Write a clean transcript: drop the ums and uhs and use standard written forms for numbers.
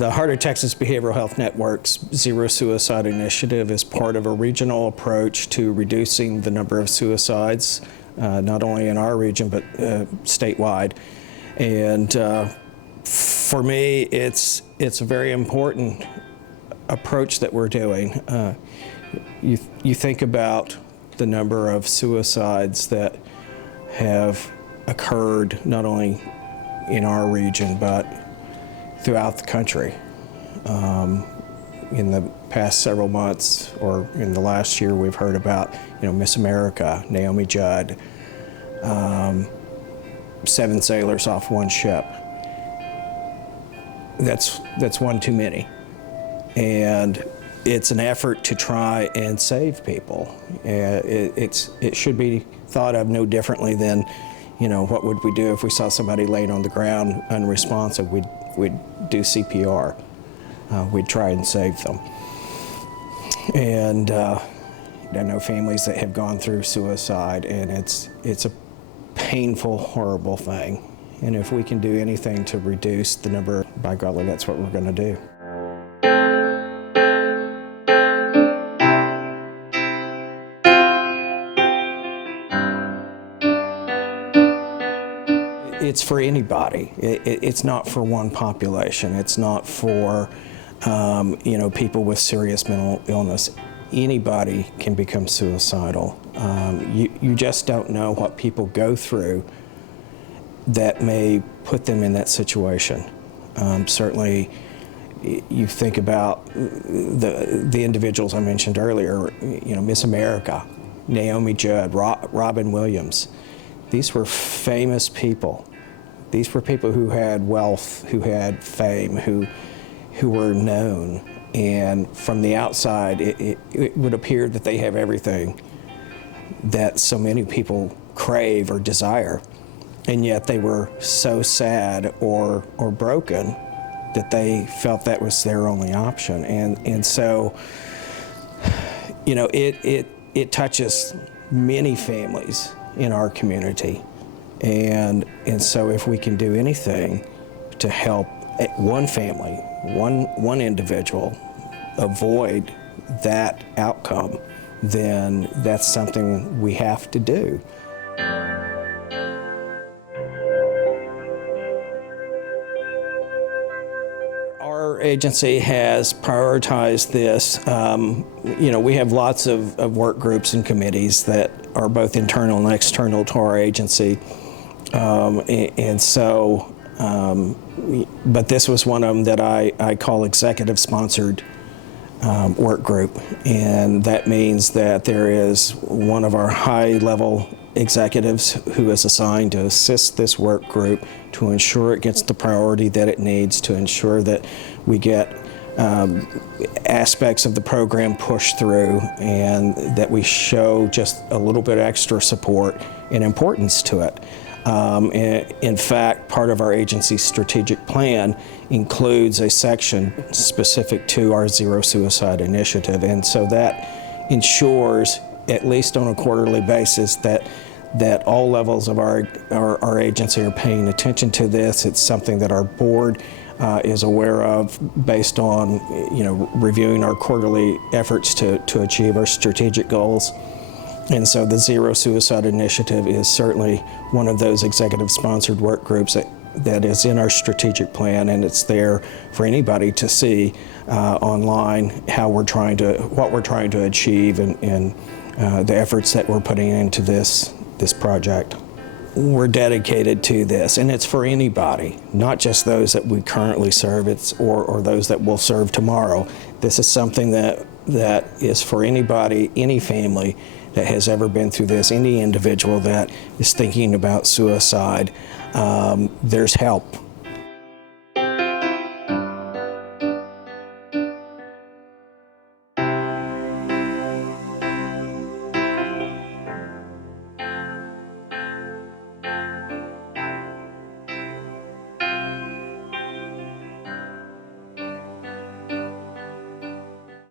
The Heart of Texas Behavioral Health Network's Zero Suicide Initiative is part of a regional approach to reducing the number of suicides, not only in our region, but statewide. And for me, it's a very important approach that we're doing. You think about the number of suicides that have occurred not only in our region, but throughout the country. In the past several months, or in the last year, we've heard about, Miss America, Naomi Judd, 7 sailors off one ship. That's one too many. And it's an effort to try and save people. It should be thought of no differently than, what would we do if we saw somebody laying on the ground unresponsive? We'd do CPR. We'd try and save them. And I know families that have gone through suicide, and it's a painful, horrible thing. And if we can do anything to reduce the number, by golly, that's what we're going to do. It's for anybody. It's not for one population. It's not for people with serious mental illness. Anybody can become suicidal. You just don't know what people go through that may put them in that situation. Certainly, you think about the individuals I mentioned earlier. Miss America, Naomi Judd, Robin Williams. These were famous people. These were people who had wealth, who had fame, who were known. And from the outside, it would appear that they have everything that so many people crave or desire. And yet they were so sad or broken that they felt that was their only option. And so, it touches many families in our community. And so if we can do anything to help one family, one individual avoid that outcome, then that's something we have to do. Our agency has prioritized this. We have lots of work groups and committees that are both internal and external to our agency. But this was one of them that I call executive-sponsored work group, and that means that there is one of our high-level executives who is assigned to assist this work group to ensure it gets the priority that it needs, to ensure that we get aspects of the program pushed through, and that we show just a little bit extra support and importance to it. In fact, part of our agency's strategic plan includes a section specific to our Zero Suicide Initiative, and so that ensures, at least on a quarterly basis, that all levels of our agency are paying attention to this. It's something that our board is aware of based on reviewing our quarterly efforts to achieve our strategic goals. And so the Zero Suicide Initiative is certainly one of those executive-sponsored work groups that is in our strategic plan, and it's there for anybody to see online what we're trying to achieve and the efforts that we're putting into this project. We're dedicated to this, and it's for anybody, not just those that we currently serve, or those that will serve tomorrow. This is something that is for anybody, any family that has ever been through this, any individual that is thinking about suicide. There's help.